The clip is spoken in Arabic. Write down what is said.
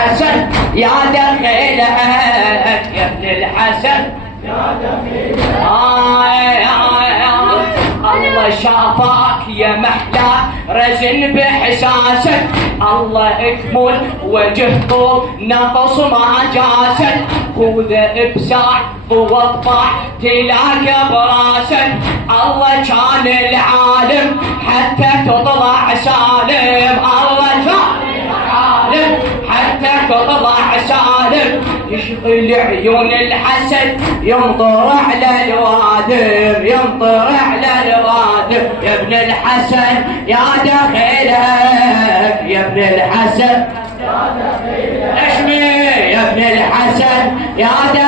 الحسن يا دخيلك يا ابن الحسن يا دخيلك. الله شافاك يا محلى رزن بحساسك، الله اكمل وجه طول نقص ما جاسك، خذ بساع واطبع تلاقى براسك، الله كان العالم حتى تطلع سالم، الله كان العالم حتى تطلع سالم، يشغل عيون الحسد ينطر على الوادم، ينطر على الوادم، يا ابن الحسن يا دخيلك يا ابن الحسن يا دخيلك، اشمي يا ابن الحسن يا دخيلك